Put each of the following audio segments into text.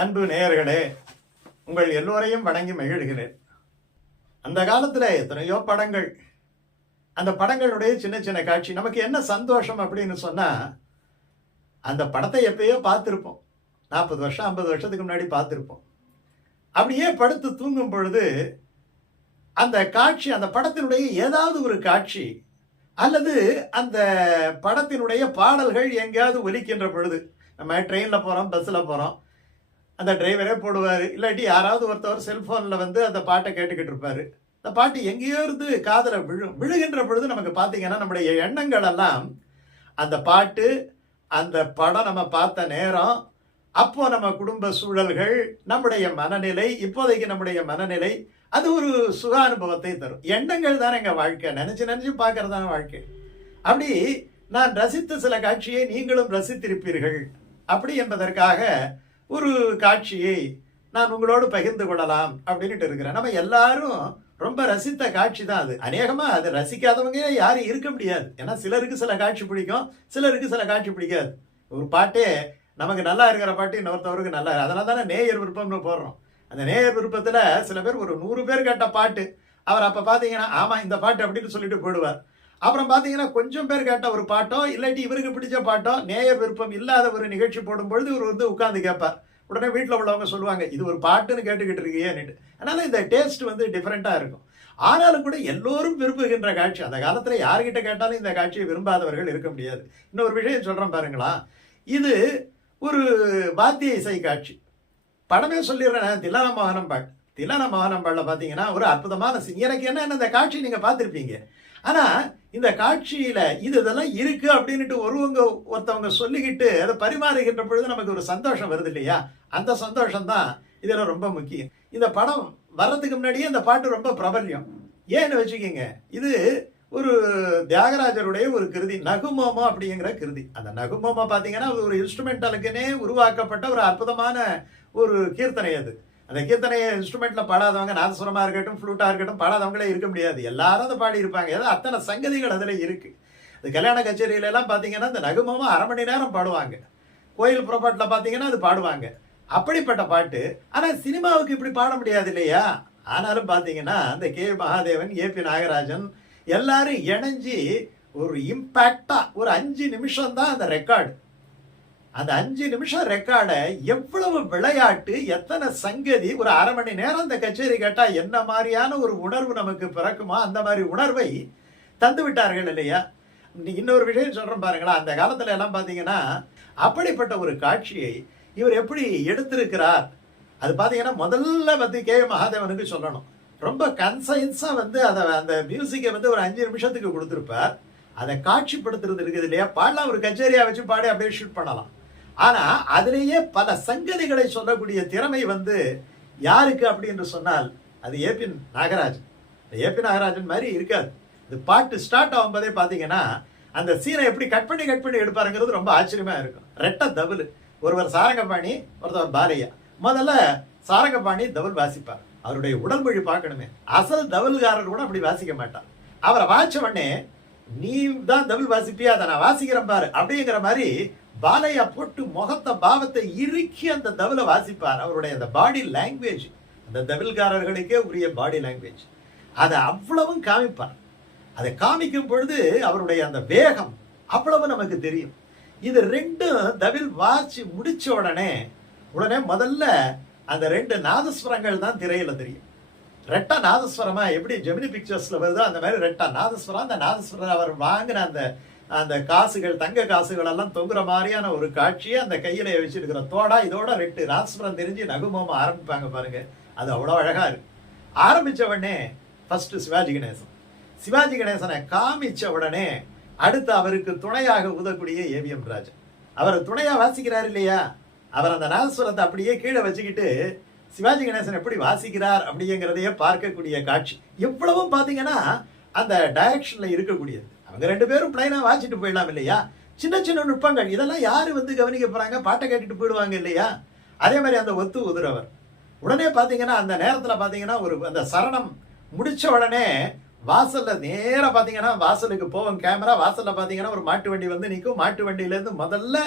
அன்பு நேயர்களே உங்கள் எல்லோரையும் வணங்கி மகிழ்கிறேன். அந்த காலத்தில் எத்தனையோ படங்கள் அந்த படங்களுடைய சின்ன சின்ன காட்சி நமக்கு என்ன சந்தோஷம் அப்படின்னு சொன்னால் அந்த படத்தை எப்பயோ பார்த்துருப்போம். நாற்பது வருஷம் ஐம்பது வருஷத்துக்கு முன்னாடி பார்த்துருப்போம். அப்படியே படுத்து தூங்கும் பொழுது அந்த காட்சி அந்த படத்தினுடைய ஏதாவது ஒரு காட்சி அல்லது அந்த படத்தினுடைய பாடல்கள் எங்கேயாவது ஒலிக்கின்ற பொழுது நம்ம ட்ரெயினில் போகிறோம் பஸ்ஸில் போகிறோம் அந்த டிரைவரே போடுவார். இல்லாட்டி யாராவது ஒருத்தவர் செல்ஃபோனில் வந்து அந்த பாட்டை கேட்டுக்கிட்டு இருப்பார். அந்த பாட்டு எங்கேயோ இருந்து காதில் விழு விழுகின்ற பொழுது நமக்கு பார்த்தீங்கன்னா நம்முடைய எண்ணங்கள் எல்லாம் அந்த பாட்டு அந்த படம் நம்ம பார்த்த நேரம் அப்போ நம்ம குடும்ப சூழல்கள் நம்முடைய மனநிலை இப்போதைக்கு நம்முடைய மனநிலை அது ஒரு சுக அனுபவத்தை தரும். எண்ணங்கள் தானே எங்கள் வாழ்க்கை. நினச்சி நினச்சி பார்க்கறதான வாழ்க்கை. அப்படி நான் ரசித்த சில காட்சியை நீங்களும் ரசித்திருப்பீர்கள். அப்படி என்பதற்காக ஒரு காட்சியை நான் உங்களோடு பகிர்ந்து கொள்ளலாம் அப்படின்ட்டு இருக்கிறேன். நம்ம எல்லாரும் ரொம்ப ரசித்த காட்சி தான் அது. அநேகமாக அது ரசிக்காதவங்க யாரும் இருக்க முடியாது. ஏன்னா சிலருக்கு சில காட்சி பிடிக்கும் சிலருக்கு சில காட்சி பிடிக்காது. ஒரு பாட்டே நமக்கு நல்லா இருக்கிற பாட்டு இன்னொருத்தவருக்கு நல்லா அதனால தானே நேயர் விருப்பம்னு போடுறோம். அந்த நேயர் விருப்பத்தில் சில பேர் ஒரு நூறு பேர் கேட்ட பாட்டு அவர் அப்போ பார்த்தீங்கன்னா ஆமாம் இந்த பாட்டு அப்படின்னு சொல்லிட்டு போயிடுவார் அப்புறம் பார்த்தீங்கன்னா கொஞ்சம் பேர் கேட்ட ஒரு பாட்டோ இல்லாட்டி இவருக்கு பிடிச்ச பாட்டோ நேயர் விருப்பம் இல்லாத ஒரு நிகழ்ச்சி போடும்பொழுது இவர் வந்து உட்காந்து கேட்பார். உடனே வீட்டில் உள்ளவங்க சொல்லுவாங்க இது ஒரு பாட்டுன்னு கேட்டுக்கிட்டு இருக்கியேன்னுட்டு. அதனால இந்த டேஸ்ட் வந்து டிஃப்ரெண்ட்டாக இருக்கும். ஆனாலும் கூட எல்லோரும் விரும்புகின்ற காட்சி அந்த காலத்தில் யார்கிட்ட கேட்டாலும் இந்த காட்சியை விரும்பாதவர்கள் இருக்க முடியாது. இன்னொரு விஷயம் சொல்கிறேன் பாருங்களா. இது ஒரு வாத்திய இசை காட்சி. படமே சொல்லிடுறேன் தில்லான மோகனம் பாட் தில்லான மோகனம் பார்த்தீங்கன்னா ஒரு அற்புதமான எனக்கு என்ன இந்த காட்சி நீங்கள் பார்த்துருப்பீங்க. ஆனால் இந்த காட்சியில் இது இதெல்லாம் இருக்கு அப்படின்ட்டு ஒருவங்க ஒருத்தவங்க சொல்லிக்கிட்டு அதை பரிமாறுகின்ற பொழுது நமக்கு ஒரு சந்தோஷம் வருது இல்லையா? அந்த சந்தோஷம் தான் ரொம்ப முக்கியம். இந்த படம் வர்றதுக்கு முன்னாடியே இந்த பாட்டு ரொம்ப பிரபல்யம். ஏன்னு வச்சுக்கோங்க இது ஒரு தியாகராஜருடைய ஒரு கிருதி நகுமோமோ அப்படிங்கிற கிருதி. அந்த நகுமோமம் பார்த்தீங்கன்னா அது ஒரு இன்ஸ்ட்ருமெண்டலுக்குன்னே உருவாக்கப்பட்ட ஒரு அற்புதமான ஒரு கீர்த்தனை அது. அந்த கீர்த்தனையை இன்ஸ்ட்ருமெண்ட்ல பாடாதவங்க நாதஸ்வரமா இருக்கட்டும் ஃப்ளூட்டா இருக்கட்டும் பாடாதவங்களே இருக்க முடியாது. எல்லாரும் அதை பாடி இருப்பாங்க. ஏதோ அத்தனை சங்கதிகள் அதில் இருக்கு. இந்த கல்யாண கச்சேரியிலலாம் பார்த்தீங்கன்னா இந்த நகுமமும் அரை மணி நேரம் பாடுவாங்க. கோயில் புறப்பாட்டில் பார்த்தீங்கன்னா அது பாடுவாங்க. அப்படிப்பட்ட பாட்டு. ஆனால் சினிமாவுக்கு இப்படி பாட முடியாது இல்லையா? ஆனாலும் பார்த்தீங்கன்னா இந்த கே. மகாதேவன் ஏபி நாகராஜன் எல்லாரும் இணைஞ்சி ஒரு இம்பேக்டாக ஒரு அஞ்சு நிமிஷம் தான் அந்த ரெக்கார்டு அந்த அஞ்சு நிமிஷம் ரெக்கார்டை எவ்வளவு விளையாட்டு எத்தனை சங்கதி ஒரு அரை மணி நேரம் அந்த கச்சேரி கேட்டால் என்ன மாதிரியான ஒரு உணர்வு நமக்கு பிறக்குமோ அந்த மாதிரி உணர்வை தந்து விட்டார்கள் இல்லையா? இன்னொரு விஷயம் சொல்கிறோம் பாருங்களா அந்த காலத்துல எல்லாம் பார்த்தீங்கன்னா அப்படிப்பட்ட ஒரு காட்சியை இவர் எப்படி எடுத்திருக்கிறார்? அது பார்த்தீங்கன்னா முதல்ல வந்து கே. மகாதேவனுக்கு சொல்லணும். ரொம்ப கன்சைன்ஸாக வந்து அதை அந்த மியூசிக்கை வந்து ஒரு அஞ்சு நிமிஷத்துக்கு கொடுத்துருப்பார். அதை காட்சிப்படுத்துறது இருக்குது இல்லையா? பாடலாம் ஒரு கச்சேரியாக வச்சு பாடி அப்படியே ஷூட் பண்ணலாம். ஆனா அதிலேயே பல சங்கதிகளை சொல்லக்கூடிய திறமை வந்து யாருக்கு அப்படின்னு சொன்னால் அது ஏபி நாகராஜன். ஏபி நாகராஜன் மாதிரி இருக்காது. இது பாட்டு ஸ்டார்ட் ஆகும்போதே பார்த்தீங்கன்னா அந்த சீனை எப்படி கட் பண்ணி கட் பண்ணி எடுப்பாருங்கிறது ரொம்ப ஆச்சரியமாக இருக்கும். ரெட்ட தபுல் ஒருவர் சாரங்கபாணி ஒருத்தவர் பாலையா. முதல்ல சாரங்கபாணி தபுல் வாசிப்பார். அவருடைய உடல் மொழி பார்க்கணுமே. அசல் தபுல்காரர் கூட அப்படி வாசிக்க மாட்டார். அவரை வாய்ச்ச உடனே நீ தான் தபுல் வாசிப்பியா? அதை நான் வாசிக்கிறேன் பாரு. அப்படிங்கிற மாதிரி பாலையா போட்டு முகத்தை பாவத்தை இறுக்கி அந்த தவில வாசிப்பார். அவருடைய அந்த பாடி லாங்குவேஜ் அந்த தவில்காரர்களுக்கே உரிய பாடி லாங்குவேஜ் அதை அவ்வளவும் காமிப்பார். அதை காமிக்கும் பொழுது அவருடைய அந்த வேகம் அவ்வளவு நமக்கு தெரியும். இது ரெண்டும் தவில் வாசி முடிச்ச உடனே உடனே முதல்ல அந்த ரெண்டு நாதஸ்வரங்கள் தான் திரையில தெரியும். ரெட்டா நாதஸ்வரமா எப்படி ஜெமினி பிக்சர்ஸ்ல வருதோ அந்த மாதிரி ரெட்டா நாதஸ்வரம் அந்த நாதஸ்வரம் அவர் வாங்கின அந்த அந்த காசுகள் தங்க காசுகள் எல்லாம் தொங்குற மாதிரியான ஒரு காட்சியை அந்த கையில வச்சிருக்கிற தோடா இதோட ரெட்டு நாதஸ்வரம் தெரிஞ்சு நகுமோம ஆரம்பிப்பாங்க பாருங்க. அது அவ்வளோ அழகா இருக்கு. ஆரம்பிச்ச உடனே ஃபர்ஸ்ட் சிவாஜி கணேசன். சிவாஜி கணேசனை காமிச்ச உடனே அடுத்து அவருக்கு துணையாக உதக்கூடிய ஏவிஎம் ராஜன். அவரை துணையா வாசிக்கிறார் இல்லையா? அவர் அந்த நாதஸ்வரத்தை அப்படியே கீழே வச்சுக்கிட்டு சிவாஜி கணேசன் எப்படி வாசிக்கிறார் அப்படிங்கிறதையே பார்க்கக்கூடிய காட்சி. எவ்வளவும் பார்த்தீங்கன்னா அந்த டைரக்ஷன்ல இருக்கக்கூடியது. அவங்க ரெண்டு பேரும் பிளைனா வாசிட்டு போயிடலாம் இல்லையா? சின்ன சின்ன நுட்பங்கள். இதெல்லாம் யாரு வந்து கவனிக்க போறாங்க? பாட்டை கேட்டுட்டு போயிடுவாங்க இல்லையா? அதே மாதிரி அந்த ஒத்து உதிரவர். உடனே பார்த்தீங்கன்னா அந்த நேரத்தில் பார்த்தீங்கன்னா ஒரு அந்த சரணம் முடிச்ச உடனே வாசலில் நேராக பார்த்தீங்கன்னா வாசலுக்கு போவோம் கேமரா வாசலில் பார்த்தீங்கன்னா ஒரு மாட்டு வண்டி வந்து நிற்கும் மாட்டு வண்டியிலேருந்து முதல்ல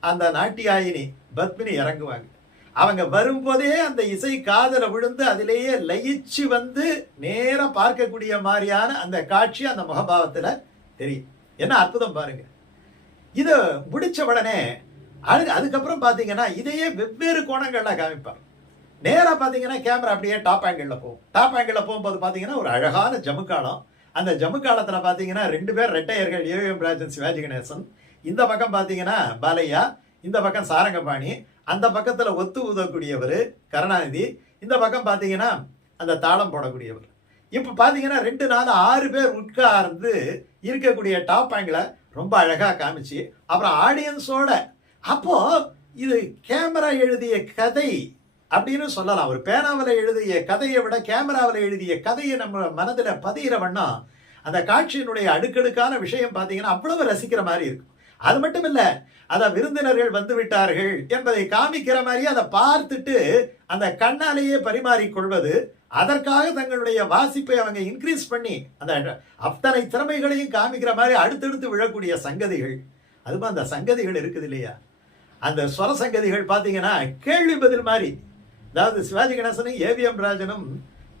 அந்த நாட்டியாயினி பத்மினி இறங்குவாங்க. அவங்க வரும்போதே அந்த இசை காதல விழுந்து அதிலேயே லயிச்சு வந்து நேராக பார்க்கக்கூடிய மாதிரியான அந்த காட்சி அந்த முகபாவத்தில் தெரியும். என்ன அற்புதம் பாருங்க. இது முடிச்ச உடனே அது அதுக்கப்புறம் பார்த்தீங்கன்னா இதையே வெவ்வேறு கோணங்களில் காமிப்பார். நேராக பார்த்தீங்கன்னா கேமரா அப்படியே டாப் ஆங்கிளில் போகும். டாப் ஆங்கிளில் போகும்போது பார்த்தீங்கன்னா ஒரு அழகான ஜமுக்காலம் அந்த ஜம்மு காலத்தில் பார்த்தீங்கன்னா ரெண்டு பேர் ரெட்டையர்கள் ஏவிஎம் ராஜன் சிவாஜி கணேசன். இந்த பக்கம் பார்த்தீங்கன்னா பாலையா. இந்த பக்கம் சாரங்கபாணி. அந்த பக்கத்தில் ஒத்து ஊதக்கூடியவர் கருணாநிதி. இந்த பக்கம் பார்த்தீங்கன்னா அந்த தாளம் போடக்கூடியவர். இப்போ பார்த்தீங்கன்னா ரெண்டு நாள் ஆறு பேர் உட்கார்ந்து இருக்கக்கூடிய டாப் ஆங்கிளை ரொம்ப அழகாக காமிச்சு அப்புறம் ஆடியன்ஸோட அப்போது இது கேமரா எழுதிய கதை அப்படின்னு சொல்லலாம். ஒரு பேனாவில் எழுதிய கதையை விட கேமராவில் எழுதிய கதையை நம்ம மனதில் பதிகிற வண்ணம் அந்த காட்சியினுடைய அடுக்கடுக்கான விஷயம் பார்த்தீங்கன்னா அவ்வளவு ரசிக்கிற மாதிரி இருக்கும். அது மட்டும் இல்லை அதை விருந்தினர்கள் வந்து விட்டார்கள் என்பதை காமிக்கிற மாதிரி அதை பார்த்துட்டு அந்த கண்ணாலேயே பரிமாறிக்கொள்வது அதற்காக தங்களுடைய வாசிப்பை அவங்க இன்க்ரீஸ் பண்ணி அந்த அத்தனை திறமைகளையும் காமிக்கிற மாதிரி அடுத்தடுத்து விழக்கூடிய சங்கதிகள். அதுவும் அந்த சங்கதிகள் இருக்குது இல்லையா? அந்த ஸ்வர சங்கதிகள் பார்த்தீங்கன்னா கேள்வி பதில் மாதிரி. அதாவது சிவாஜி கணேசனும் ஏவிஎம் ராஜனும்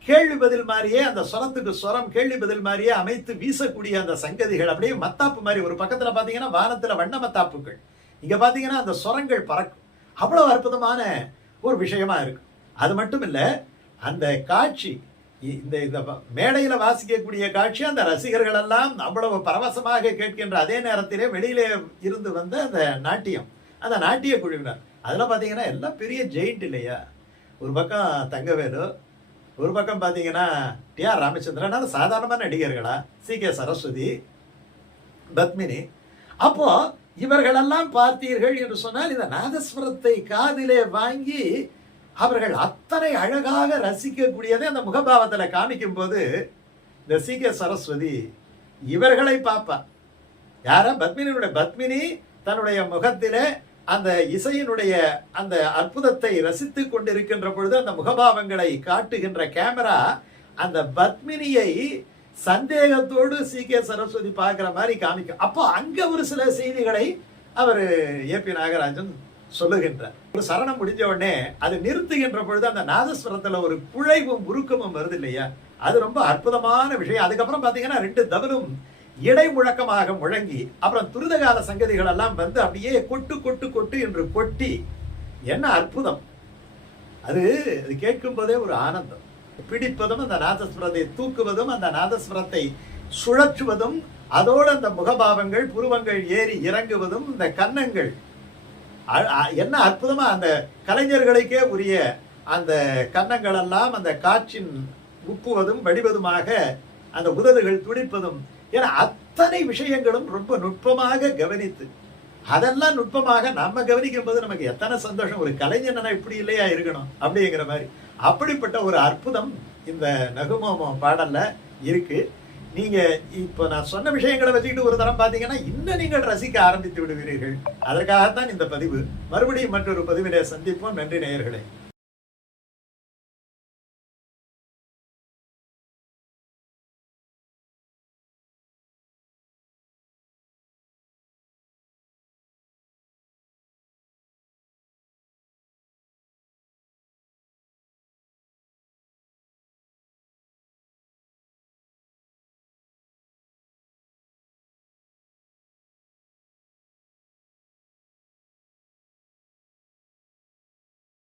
கேள்வி பதில் மாதிரியே அந்த சுரத்துக்கு சுரம் கேள்வி பதில் மாதிரியே அமைத்து வீசக்கூடிய அந்த சங்கதிகள். அப்படியே மத்தாப்பு மாதிரி. ஒரு பக்கத்தில் பார்த்தீங்கன்னா வானத்தில் வண்ண மத்தாப்புகள். இங்கே பார்த்தீங்கன்னா அந்த சுரங்கள் பறக்கும். அவ்வளோ அற்புதமான ஒரு விஷயமா இருக்கும் அது மட்டும் இல்லை அந்த காட்சி இ- இந்த இந்த மேடையில் வாசிக்கக்கூடிய காட்சி அந்த ரசிகர்கள் எல்லாம் அவ்வளவு பரவசமாக கேட்கின்ற அதே நேரத்திலே வெளியிலே இருந்து வந்த அந்த நாட்டியம். அந்த நாட்டிய குழுவினர். அதில் பார்த்தீங்கன்னா எல்லாம் பெரிய ஜெயிண்ட் இல்லையா? ஒரு பக்கம் தங்கவேலு ஒரு பக்கம் பார்த்தீங்கன்னா டி ஆர் ராமச்சந்திரன். அது சாதாரணமான நடிகர்களா? C K Saraswathi Padmini. அப்போ இவர்களெல்லாம் பார்த்தீர்கள் என்று சொன்னால் இந்த நாதஸ்வரத்தை காதிலே வாங்கி அவர்கள் அத்தனை அழகாக ரசிக்கக்கூடியதை அந்த முகபாவத்தில் காமிக்கும் போது இந்த சி கே சரஸ்வதி இவர்களை பார்ப்பா. யார? பத்மினியுடைய பத்மினி தன்னுடைய முகத்திலே அந்த இசையினுடைய அந்த அற்புதத்தை ரசித்துக் கொண்டிருக்கின்ற பொழுது அந்த முகபாவங்களை காட்டுகின்ற கேமரா அந்த பத்மினியை சந்தேகத்தோடு சி கே சரஸ்வதி பார்க்குற மாதிரி காமிக்கும். அப்போ அங்கே ஒரு சில செய்திகளை அவர் ஏ பி நாகராஜன் சொல்லுகின்றார். ஒரு சரணம் முடிஞ்ச உடனே அது நிறுத்துகின்ற பொழுது அந்த நாதஸ்வரத்துல ஒரு குழைவும் உருக்கமும் வருது இல்லையா? அது ரொம்ப அற்புதமான விஷயம். அதுக்கப்புறம் பாத்தீங்கன்னா ரெண்டு தவறும் இடை முழக்கமாக முழங்கி அப்புறம் துரிதகால சங்கதிகள் எல்லாம் வந்து அப்படியே கொட்டு கொட்டு கொட்டு என்று கொட்டி என்ன அற்புதம். அது அது கேட்கும் போதே ஒரு ஆனந்தம். பிடிப்பதும் அந்த நாதஸ்வரத்தை தூக்குவதும் அந்த நாதஸ்வரத்தை சுழற்றுவதும் அதோடு அந்த முகபாவங்கள் புருவங்கள் ஏறி இறங்குவதும் இந்த கன்னங்கள் என்ன அற்புதமா அந்த கலைஞர்களுக்கே உரிய அந்த கன்னங்கள் எல்லாம் அந்த காற்றின் உப்புவதும் வடிவதுமாக அந்த உதடுகள் துடிப்பதும் என அத்தனை விஷயங்களும் ரொம்ப நுட்பமாக கவனித்து அதெல்லாம் நுட்பமாக நம்ம கவனிக்கும் போது நமக்கு எத்தனை சந்தோஷம் ஒரு கலைஞனா இப்படி இல்லையா இருக்கணும் அப்படிங்கிற மாதிரி. அப்படிப்பட்ட ஒரு அற்புதம் இந்த நகுமோமோ பாடல்ல இருக்கு. நீங்க இப்போ நான் சொன்ன விஷயங்களை வச்சுக்கிட்டு ஒரு தரம் பாத்தீங்கன்னா இன்னும் நீங்கள் ரசிக்க ஆரம்பித்து விடுவீர்கள். அதற்காகத்தான் இந்த பதிவு. மறுபடியும் மற்றொரு பதிவிலே சந்திப்போம். நன்றி நேயர்களே.